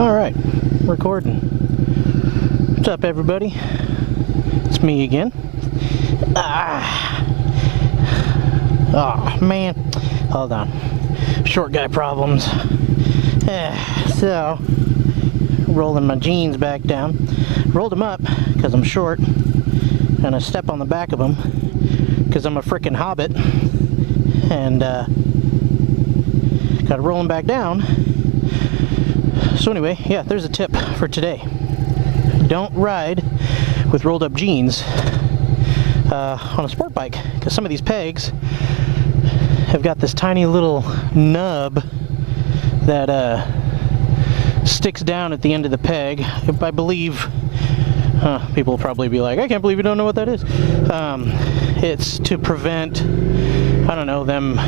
Alright, recording. What's up, everybody? It's me again. Oh, man. Hold on. Short guy problems. So, rolling my jeans back down. Rolled them up because I'm short, and I step on the back of them because I'm a frickin' hobbit. And, gotta roll them back down. So anyway, yeah, there's a tip for today. Don't ride with rolled up jeans on a sport bike, because some of these pegs have got this tiny little nub that sticks down at the end of the peg. I believe, people will probably be like, I can't believe you don't know what that is. It's to prevent, I don't know, them...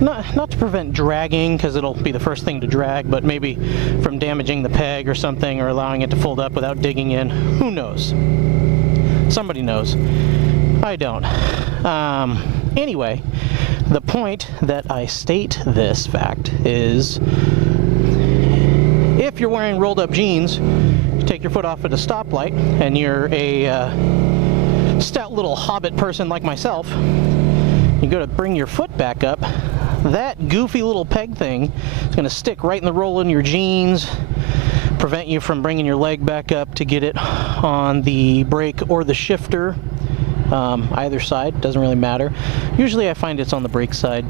Not to prevent dragging, because it'll be the first thing to drag, but maybe from damaging the peg or something, or allowing it to fold up without digging in. Who knows? Somebody knows. I don't. Anyway, the point that I state this fact is, if you're wearing rolled up jeans, you take your foot off at a stoplight, and you're a stout little hobbit person like myself, you go to bring your foot back up, that goofy little peg thing is going to stick right in the roll in your jeans, prevent you from bringing your leg back up to get it on the brake or the shifter. Either side, doesn't really matter. Usually I find it's on the brake side,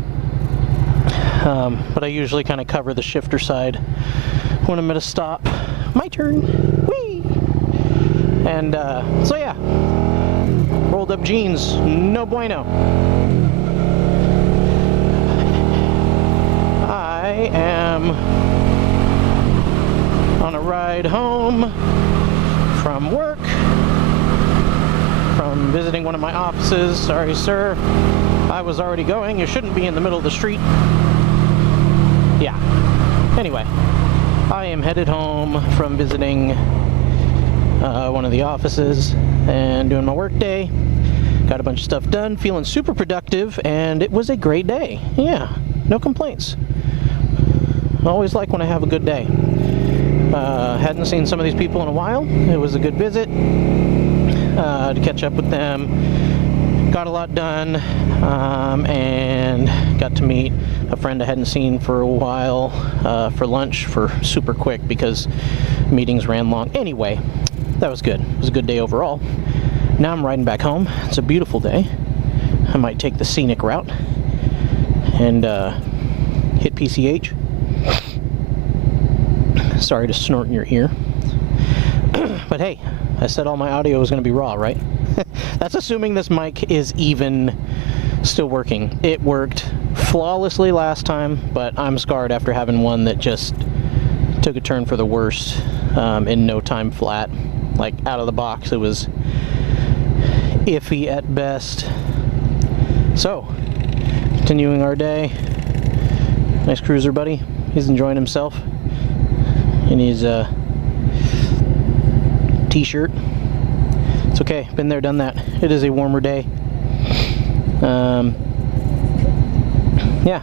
but I usually kind of cover the shifter side when I'm at a stop. My turn. Whee! And so yeah, rolled up jeans, no bueno. I am on a ride home from work, from visiting one of my offices. Sorry, sir, I was already going. You shouldn't be in the middle of the street. Yeah. Anyway, I am headed home from visiting one of the offices and doing my work day. Got a bunch of stuff done, feeling super productive, and it was a great day. Yeah, no complaints. I always like when I have a good day. Hadn't seen some of these people in a while. It was a good visit to catch up with them. Got a lot done, and got to meet a friend I hadn't seen for a while for lunch for super quick because meetings ran long. Anyway, that was good. It was a good day overall. Now I'm riding back home. It's a beautiful day. I might take the scenic route and hit PCH. Sorry to snort in your ear. But hey, I said all my audio was going to be raw, right? That's assuming this mic is even still working. It worked flawlessly last time, but I'm scarred after having one that just took a turn for the worst in no time flat. Like, out of the box, it was iffy at best. So, continuing our day. Nice cruiser, buddy. He's enjoying himself in his t-shirt. It's okay, been there, done that. It is a warmer day. Yeah.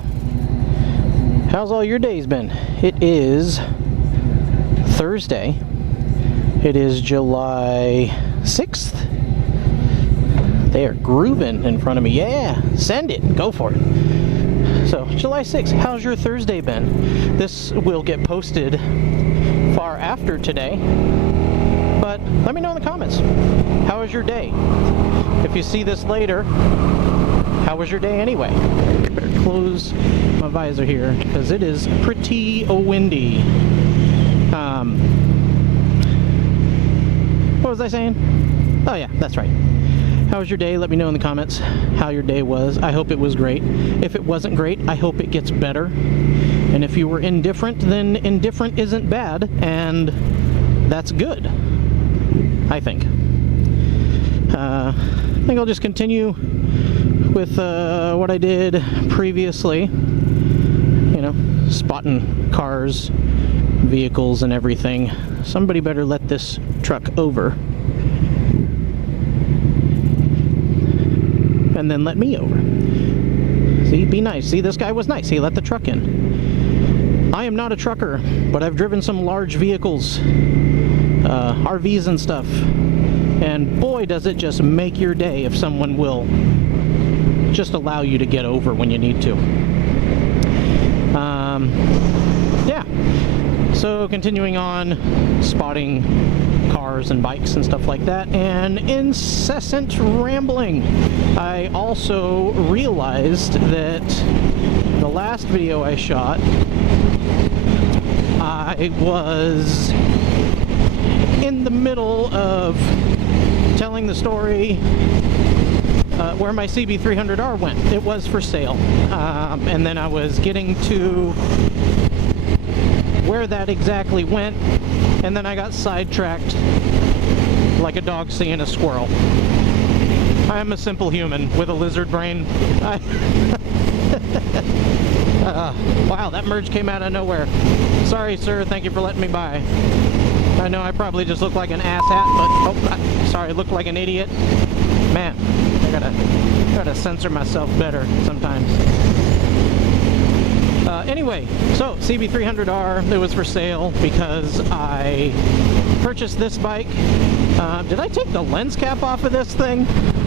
How's all your days been? It is Thursday. It is July 6th. They are grooving in front of me. Yeah, send it. Go for it. So, July 6th, how's your Thursday been? This will get posted far after today, but let me know in the comments. How was your day? If you see this later, how was your day anyway? Better close my visor here, because it is pretty windy. What was I saying? Oh yeah, that's right. How was your day? Let me know in the comments how your day was. I hope it was great. If it wasn't great, I hope it gets better. And if you were indifferent, then indifferent isn't bad, and that's good, I think. I think I'll just continue with what I did previously. You know, spotting cars, vehicles, and everything. Somebody better let this truck over. And then let me over. See, be nice. See, this guy was nice. He let the truck in. I am not a trucker, but I've driven some large vehicles, RVs and stuff, and boy does it just make your day if someone will just allow you to get over when you need to. Yeah, so continuing on, spotting cars and bikes and stuff like that, and incessant rambling. I also realized that the last video I shot, I was in the middle of telling the story where my CB300R went. It was for sale, and then I was getting to where that exactly went, and then I got sidetracked like a dog seeing a squirrel. I am a simple human with a lizard brain. Wow, that merge came out of nowhere. Sorry, sir. Thank you for letting me by. I know I probably just look like an asshat, but oh, sorry, look like an idiot. Man, I gotta censor myself better sometimes. Anyway, so CB300R, it was for sale because I purchased this bike. Did I take the lens cap off of this thing?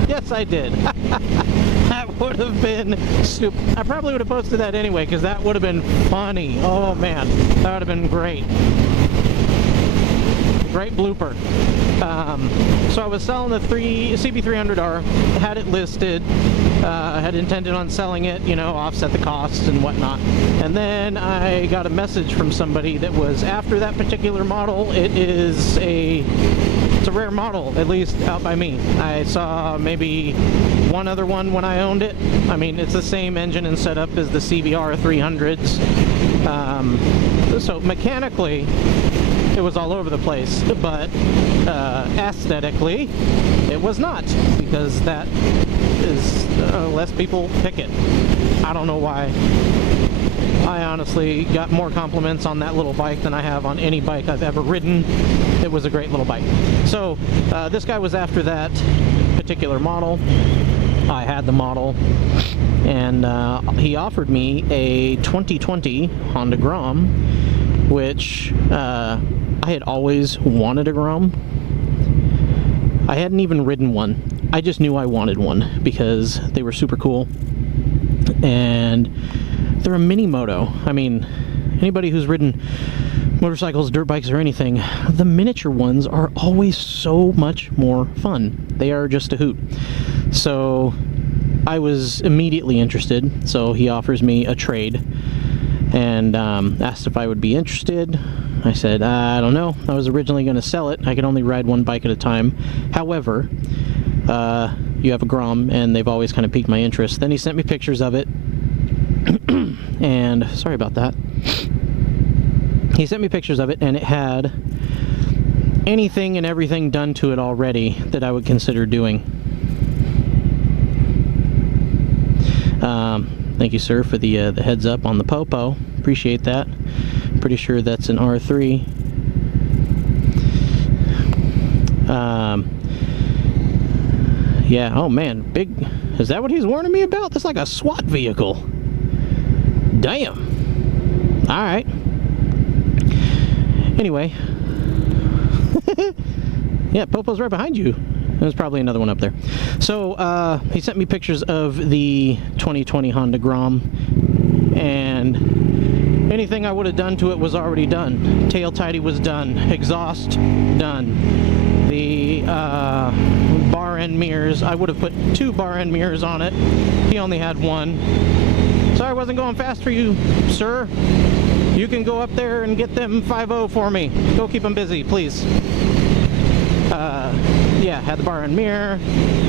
Yes, I did. That would have been stupid. I probably would have posted that anyway because that would have been funny. Oh man, that would have been great. Great blooper. So I was selling the CB300R, had it listed, had intended on selling it, you know, offset the costs and whatnot. And then I got a message from somebody that was after that particular model. It's a rare model, at least out by me. I saw maybe one other one when I owned it. I mean, it's the same engine and setup as the CBR 300s. So mechanically, it was all over the place, but aesthetically, it was not, because that is less people pick it. I don't know why. I honestly got more compliments on that little bike than I have on any bike I've ever ridden. It was a great little bike. So this guy was after that particular model. I had the model, and he offered me a 2020 Honda Grom, which I had always wanted a Grom. I hadn't even ridden one. I just knew I wanted one because they were super cool, and they're a mini moto. I mean, anybody who's ridden motorcycles, dirt bikes, or anything, the miniature ones are always so much more fun. They are just a hoot. So I was immediately interested, so he offers me a trade and asked if I would be interested. I said, I don't know. I was originally going to sell it. I could only ride one bike at a time. However, you have a Grom, and they've always kind of piqued my interest. Then he sent me pictures of it, and sorry about that. He sent me pictures of it, and it had anything and everything done to it already that I would consider doing. Thank you, sir, for the heads up on the popo. Appreciate that. Pretty sure that's an R3. Yeah, oh man, big. Is that what he's warning me about? That's like a SWAT vehicle. Damn. Alright. Anyway. Yeah, Popo's right behind you. There's probably another one up there. So, he sent me pictures of the 2020 Honda Grom, and anything I would have done to it was already done. Tail tidy was done. Exhaust, done. The bar end mirrors, I would have put 2 bar end mirrors on it. He only had 1. Sorry I wasn't going fast for you, sir. You can go up there and get them 5.0 for me. Go keep them busy, please. Yeah, had the bar and mirror.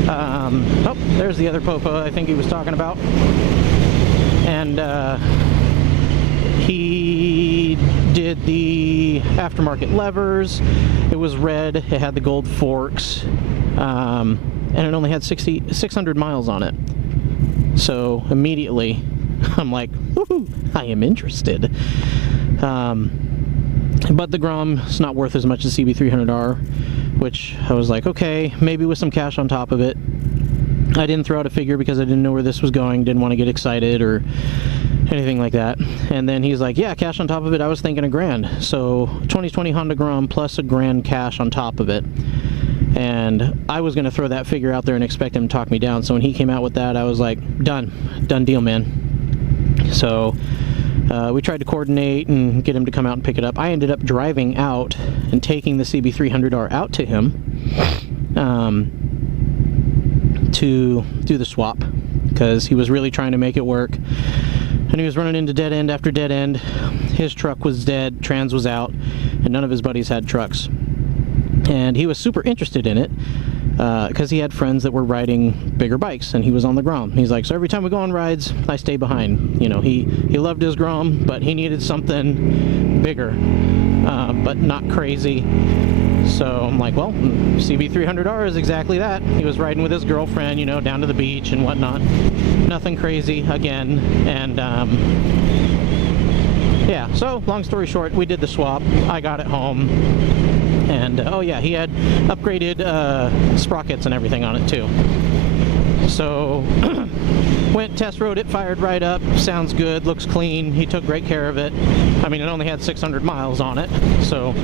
Oh, there's the other Popo I think he was talking about. And he did the aftermarket levers. It was red. It had the gold forks. And it only had 600 miles on it. So immediately, I'm like, woohoo, I am interested. But the Grom is not worth as much as CB300R, which I was like, okay, maybe with some cash on top of it, I didn't throw out a figure because I didn't know where this was going, didn't want to get excited or anything like that. And then he's like, yeah, cash on top of it, I was thinking $1,000. So 2020 Honda Grom plus $1,000 cash on top of it. And I was going to throw that figure out there and expect him to talk me down. So when he came out with that, I was like, done deal, man. So we tried to coordinate and get him to come out and pick it up. I ended up driving out and taking the CB300R out to him to do the swap, because he was really trying to make it work. And he was running into dead end after dead end. His truck was dead, trans was out, and none of his buddies had trucks. And he was super interested in it because he had friends that were riding bigger bikes, and he was on the Grom. He's like, so every time we go on rides, I stay behind. You know, he loved his Grom, but he needed something bigger, but not crazy. So I'm like, well, CB300R is exactly that. He was riding with his girlfriend, you know, down to the beach and whatnot. Nothing crazy again. And yeah, so long story short, we did the swap. I got it home. And oh yeah, he had upgraded sprockets and everything on it too. So went, test rode it, fired right up, sounds good, looks clean. He took great care of it. I mean, it only had 600 miles on it, so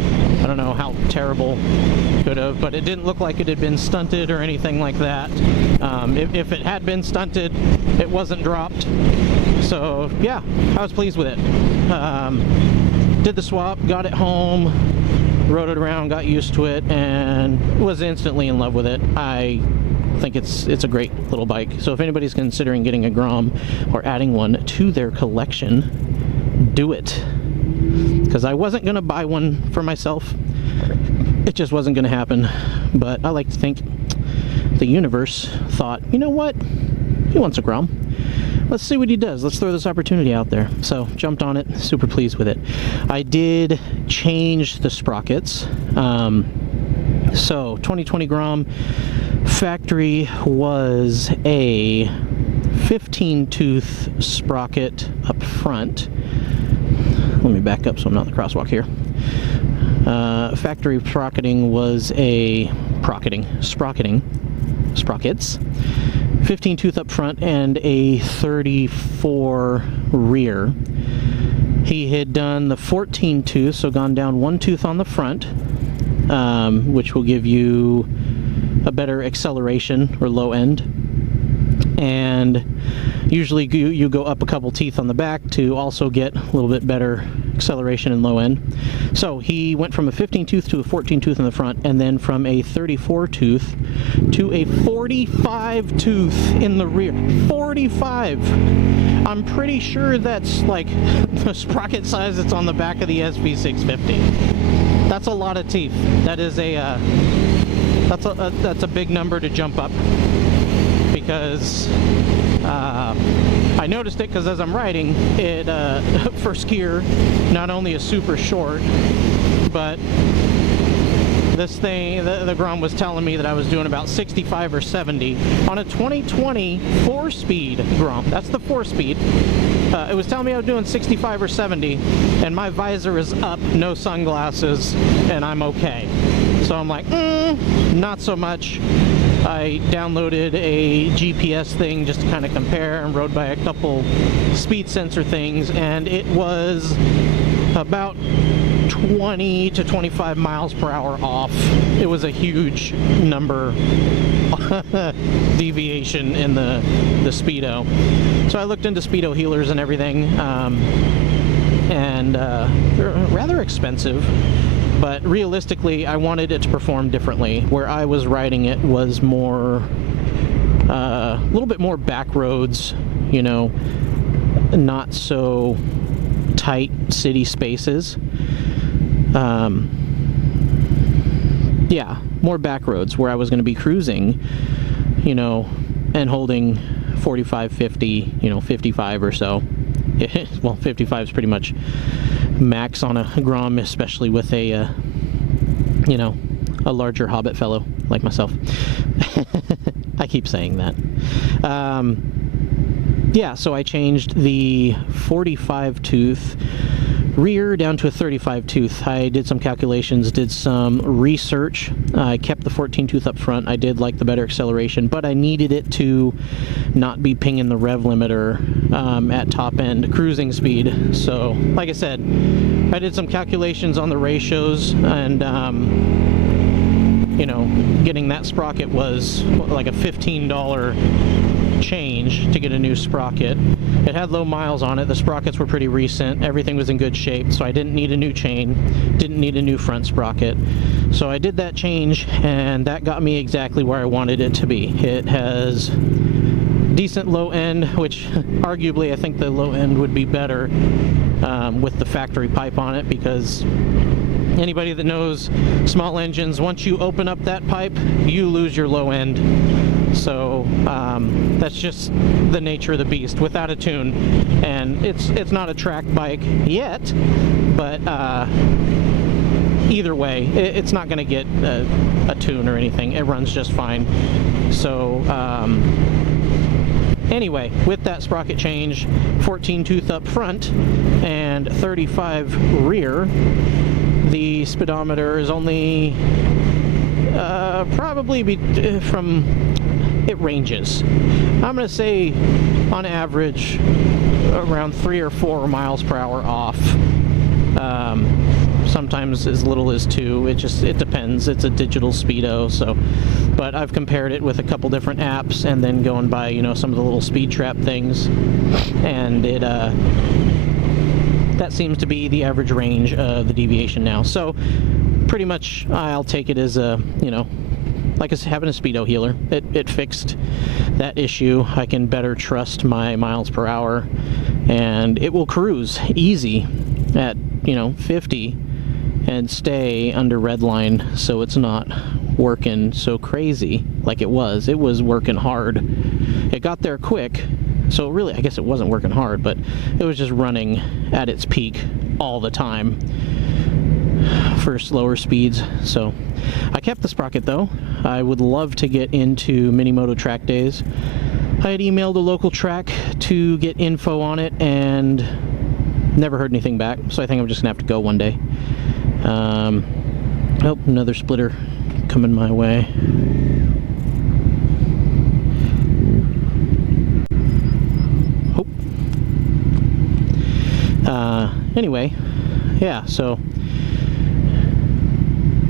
I don't know how terrible it could have, but it didn't look like it had been stunted or anything like that. If it had been stunted, it wasn't dropped. So yeah, I was pleased with it. Did the swap, got it home, rode it around, got used to it, and was instantly in love with it. I think it's a great little bike. So if anybody's considering getting a Grom or adding one to their collection, do it. Because I wasn't going to buy one for myself. It just wasn't going to happen. But I like to think the universe thought, you know what? He wants a Grom. Let's see what he does. Let's throw this opportunity out there. So jumped on it, super pleased with it. I did change the sprockets. So 2020 Grom factory was a 15 tooth sprocket up front. Let me back up so I'm not in the crosswalk here. Factory sprocketing was a sprockets, 15 tooth up front and a 34 rear. He had done the 14 tooth, so gone down one tooth on the front, which will give you a better acceleration or low end, and usually you go up a couple teeth on the back to also get a little bit better acceleration and low end. So he went from a 15 tooth to a 14 tooth in the front, and then from a 34 tooth to a 45 tooth in the rear. 45! I'm pretty sure that's like the sprocket size that's on the back of the SV650. That's a lot of teeth. That is that's a big number to jump up, because I noticed it because as I'm riding it, first gear not only is super short, but this thing, the Grom was telling me that I was doing about 65 or 70 on a 2020 4-speed Grom. That's the 4-speed. It was telling me I was doing 65 or 70, and my visor is up, no sunglasses, and I'm okay. So I'm like, not so much. I downloaded a GPS thing just to kind of compare, and rode by a couple speed sensor things, and it was about 20 to 25 miles per hour off. It was a huge number deviation in the Speedo. So I looked into Speedo healers and everything, and they're rather expensive. But realistically, I wanted it to perform differently. Where I was riding it was more, a little bit more back roads, you know, not so tight city spaces. Yeah, more back roads where I was going to be cruising, you know, and holding 45, 50, you know, 55 or so. Well, 55 is pretty much max on a Grom, especially with a, you know, a larger hobbit fellow like myself. I keep saying that. Yeah, so I changed the 45 tooth rear down to a 35 tooth. I did some calculations, did some research. I kept the 14 tooth up front. I did like the better acceleration, but I needed it to not be pinging the rev limiter at top end cruising speed. So like I said, I did some calculations on the ratios, and you know, getting that sprocket was like a $15 change to get a new sprocket. It had low miles on it, the sprockets were pretty recent, everything was in good shape, so I didn't need a new chain, didn't need a new front sprocket. So I did that change, and that got me exactly where I wanted it to be. It has decent low end, which arguably I think the low end would be better with the factory pipe on it, because anybody that knows small engines, once you open up that pipe, you lose your low end. So that's just the nature of the beast without a tune. And it's not a track bike yet, but either way, it's not going to get a tune or anything. It runs just fine. So anyway, with that sprocket change, 14 tooth up front and 35 rear, the speedometer is only probably it ranges. I'm going to say on average around 3 or 4 miles per hour off. Sometimes as little as 2. It depends. It's a digital speedo, so. But I've compared it with a couple different apps, and then going by, you know, some of the little speed trap things, and it that seems to be the average range of the deviation now. So pretty much I'll take it as a, you know, like I said, having a speedo healer. It fixed that issue. I can better trust my miles per hour, and it will cruise easy at, you know, 50 and stay under red line, so it's not working so crazy like it was. It was working hard. It got there quick, so really I guess it wasn't working hard, but it was just running at its peak all the time for slower speeds. So I kept the sprocket though. I would love to get into mini moto track days. I had emailed a local track to get info on it and never heard anything back, so I think I'm just gonna have to go one day. Oh, another splitter coming my way. Anyway, yeah, so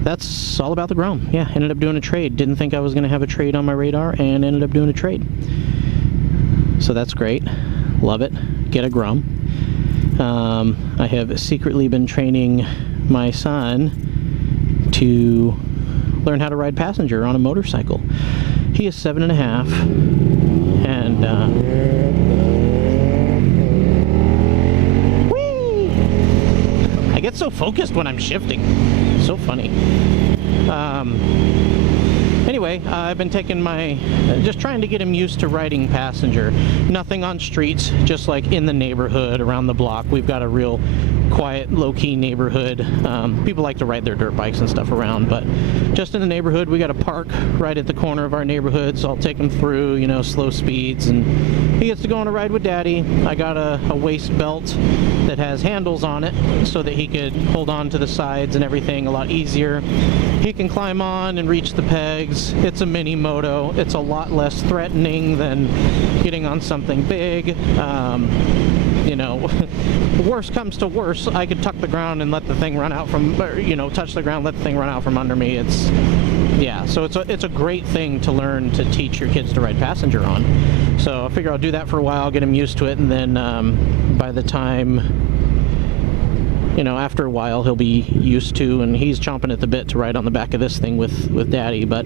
that's all about the Grom. Yeah, ended up doing a trade. Didn't think I was going to have a trade on my radar, and ended up doing a trade. So that's great. Love it. Get a Grom. I have secretly been training my son to learn how to ride passenger on a motorcycle. He is 7.5, and I get so focused when I'm shifting. So funny. Anyway, I've been taking just trying to get him used to riding passenger. Nothing on streets, just like in the neighborhood, around the block. We've got a real quiet, low-key neighborhood. People like to ride their dirt bikes and stuff around, but just in the neighborhood, we got a park right at the corner of our neighborhood, so I'll take him through, you know, slow speeds, and he gets to go on a ride with Daddy. I got a waist belt that has handles on it so that he could hold on to the sides and everything a lot easier. He can climb on and reach the pegs. It's a mini moto. It's a lot less threatening than getting on something big. You know, worst comes to worst, I could tuck the ground and let the thing run out from, or, you know, touch the ground, let the thing run out from under me. It's, yeah, so it's a great thing to learn to teach your kids to ride passenger on. So I figure I'll do that for a while, get them used to it, and then by the time, you know, after a while he'll be used to, and he's chomping at the bit to ride on the back of this thing with Daddy. But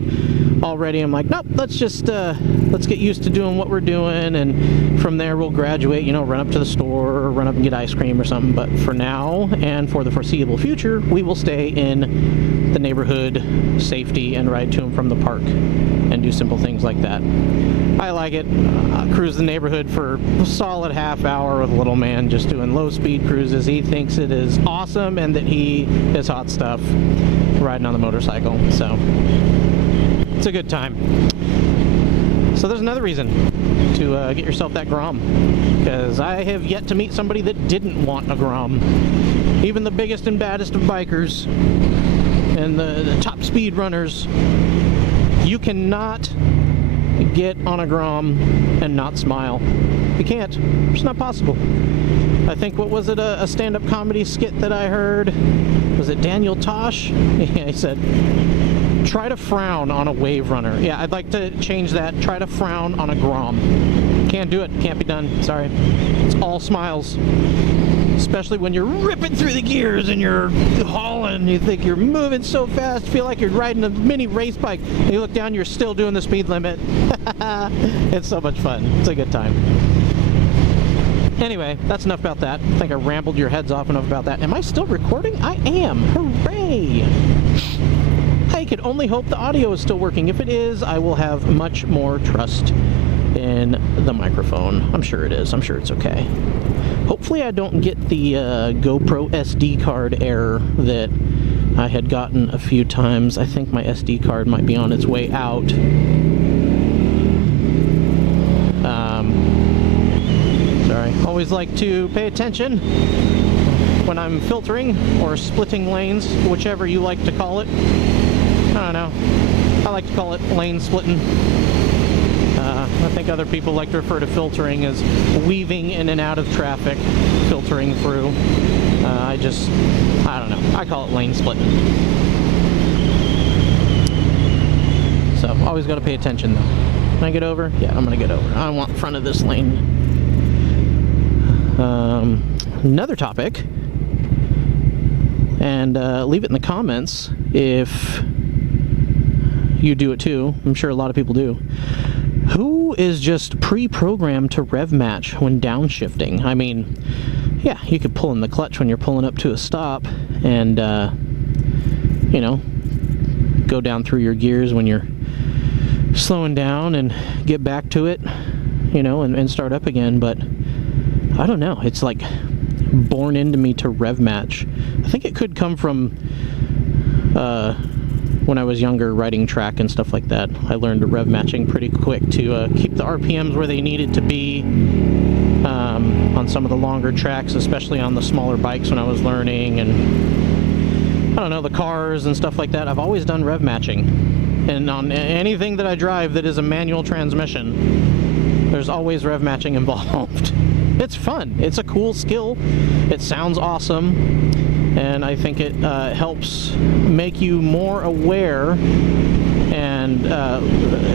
already I'm like, nope, let's get used to doing what we're doing, and from there we'll graduate, you know, run up to the store or run up and get ice cream or something. But for now and for the foreseeable future, we will stay in the neighborhood, safety, and ride to him from the park and do simple things like that. I like it. Cruise the neighborhood for a solid half hour with little man, just doing low speed cruises. He thinks it is awesome and that he is hot stuff riding on the motorcycle. So it's a good time. So there's another reason to get yourself that grom, because I have yet to meet somebody that didn't want a grom. Even the biggest and baddest of bikers and the top speed runners, you cannot get on a grom and not smile. You can't. It's not possible. I think, what was it, a stand-up comedy skit that I heard? Was it Daniel Tosh? Yeah, he said, try to frown on a wave runner. Yeah, I'd like to change that. Try to frown on a grom. Can't do it. Can't be done. Sorry. It's all smiles. Especially when you're ripping through the gears and you're hauling. You think you're moving so fast. Feel like you're riding a mini race bike. And you look down, you're still doing the speed limit. It's so much fun. It's a good time. Anyway, that's enough about that. I think I rambled your heads off enough about that. Am I still recording? I am. Hooray! I could only hope the audio is still working. If it is, I will have much more trust in the microphone. I'm sure it is. I'm sure it's okay. Hopefully I don't get the GoPro SD card error that I had gotten a few times. I think my SD card might be on its way out. Sorry. Always like to pay attention when I'm filtering or splitting lanes, whichever you like to call it. I don't know. I like to call it lane splitting. I think other people like to refer to filtering as weaving in and out of traffic, filtering through. I don't know. I call it lane splitting. So, always got to pay attention though. Can I get over? Yeah, I'm going to get over. I want front of this lane. Another topic, and leave it in the comments if you do it too. I'm sure a lot of people do. Who is just pre-programmed to rev match when downshifting? I mean, yeah, you could pull in the clutch when you're pulling up to a stop and, you know, go down through your gears when you're slowing down and get back to it, you know, and start up again. But I don't know. It's like born into me to rev match. I think it could come from when I was younger, riding track and stuff like that. I learned rev matching pretty quick to keep the RPMs where they needed to be on some of the longer tracks, especially on the smaller bikes when I was learning, and I don't know, the cars and stuff like that. I've always done rev matching, and on anything that I drive that is a manual transmission, there's always rev matching involved. It's fun. It's a cool skill. It sounds awesome. And I think it helps make you more aware, and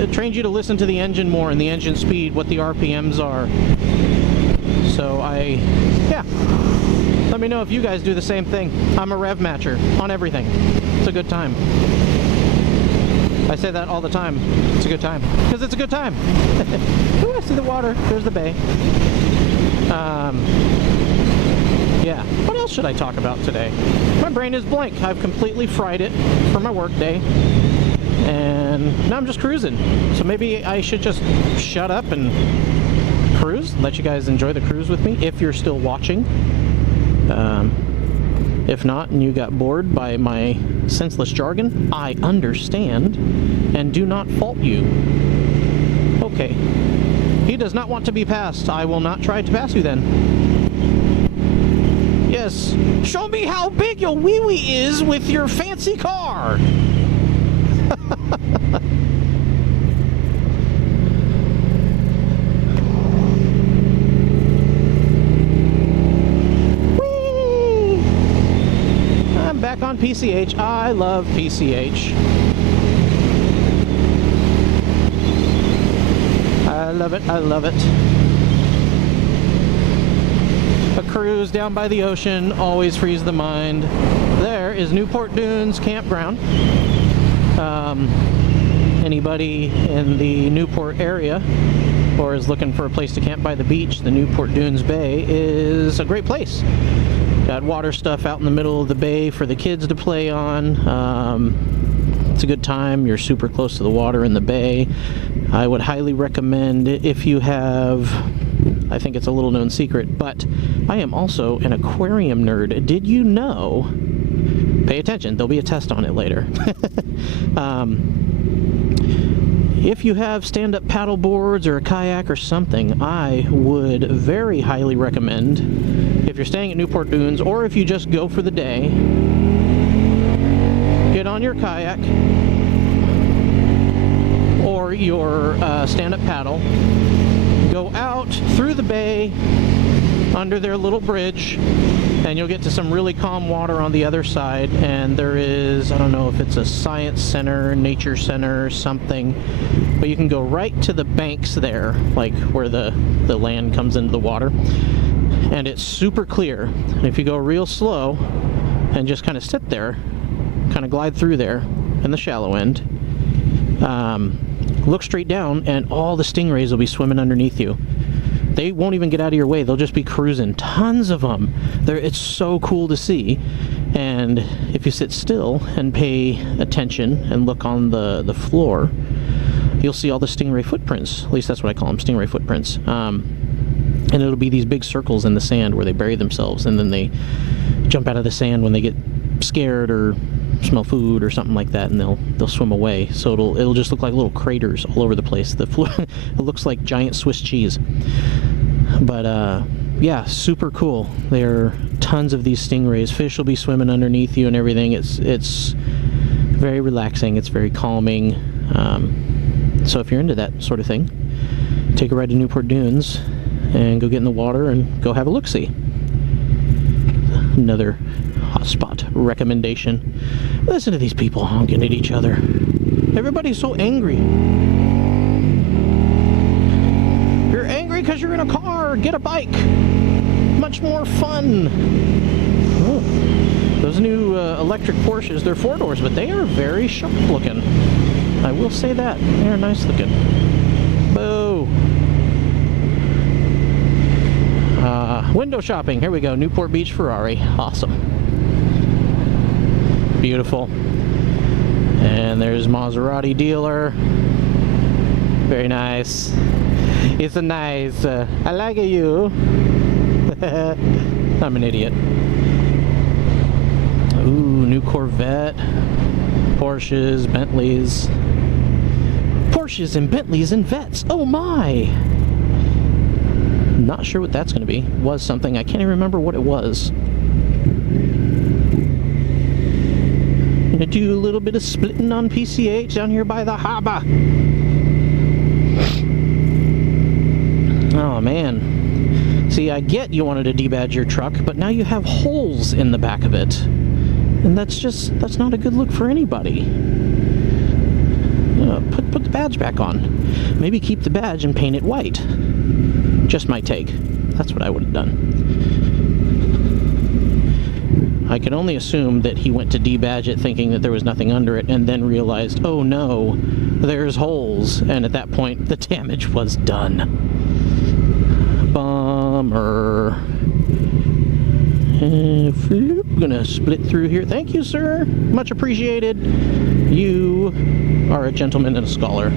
it trains you to listen to the engine more and the engine speed, what the RPMs are. So yeah. Let me know if you guys do the same thing. I'm a rev matcher on everything. It's a good time. I say that all the time. It's a good time. Because it's a good time. Ooh, I see the water. There's the bay. Yeah, what else should I talk about today? My brain is blank. I've completely fried it for my work day, and now I'm just cruising. So maybe I should just shut up and cruise, let you guys enjoy the cruise with me, if you're still watching. If not, and you got bored by my senseless jargon, I understand, and do not fault you. Okay. He does not want to be passed. I will not try to pass you then. Yes, show me how big your wee-wee is with your fancy car. Whee! I'm back on PCH. I love PCH. I love it. I love it. A cruise down by the ocean always frees the mind. There is Newport Dunes Campground. Anybody in the Newport area or is looking for a place to camp by the beach, the Newport Dunes Bay is a great place. Got water stuff out in the middle of the bay for the kids to play on. It's a good time. You're super close to the water in the bay. I would highly recommend it if you have, I think it's a little known secret, but I am also an aquarium nerd. Did you know? Pay attention, there'll be a test on it later. if you have stand-up paddle boards or a kayak or something, I would very highly recommend, if you're staying at Newport Dunes or if you just go for the day, get on your kayak or your stand-up paddle, go out through the bay under their little bridge, and you'll get to some really calm water on the other side. And there is, I don't know if it's a science center, nature center, something, but you can go right to the banks there, like where the land comes into the water, and it's super clear. And if you go real slow and just kind of sit there, kind of glide through there in the shallow end, look straight down, and all the stingrays will be swimming underneath you. They won't even get out of your way. They'll just be cruising. Tons of them. It's so cool to see. And if you sit still and pay attention and look on the floor, you'll see all the stingray footprints. At least that's what I call them, stingray footprints. And it'll be these big circles in the sand where they bury themselves, and then they jump out of the sand when they get scared or smell food or something like that, and they'll swim away. So it'll just look like little craters all over the place. The floor, it looks like giant Swiss cheese. But yeah, super cool. There are tons of these stingrays. Fish will be swimming underneath you and everything. It's very relaxing. It's very calming. So if you're into that sort of thing, take a ride to Newport Dunes and go get in the water and go have a look-see. Another hotspot recommendation. Listen to these people honking at each other. Everybody's so angry. You're angry because you're in a car. Get a bike. Much more fun. Oh, those new electric Porsches, they're 4 doors, but they are very sharp looking. I will say that. They are nice looking. Boo. Window shopping. Here we go. Newport Beach Ferrari. Awesome. Beautiful. And there's Maserati dealer. Very nice. It's a nice. I like you. I'm an idiot. Ooh, new Corvette. Porsches, Bentleys. Porsches and Bentleys and Vets. Oh my! Not sure what that's going to be. Was something. I can't even remember what it was. Gonna do a little bit of splitting on PCH down here by the harbor. Oh man. See, I get you wanted to debadge your truck, but now you have holes in the back of it. And that's not a good look for anybody. Put the badge back on. Maybe keep the badge and paint it white. Just my take. That's what I would have done. I can only assume that he went to debadge it thinking that there was nothing under it, and then realized, oh no, there's holes, and at that point the damage was done. Bummer. Gonna split through here. Thank you, sir. Much appreciated. You are a gentleman and a scholar.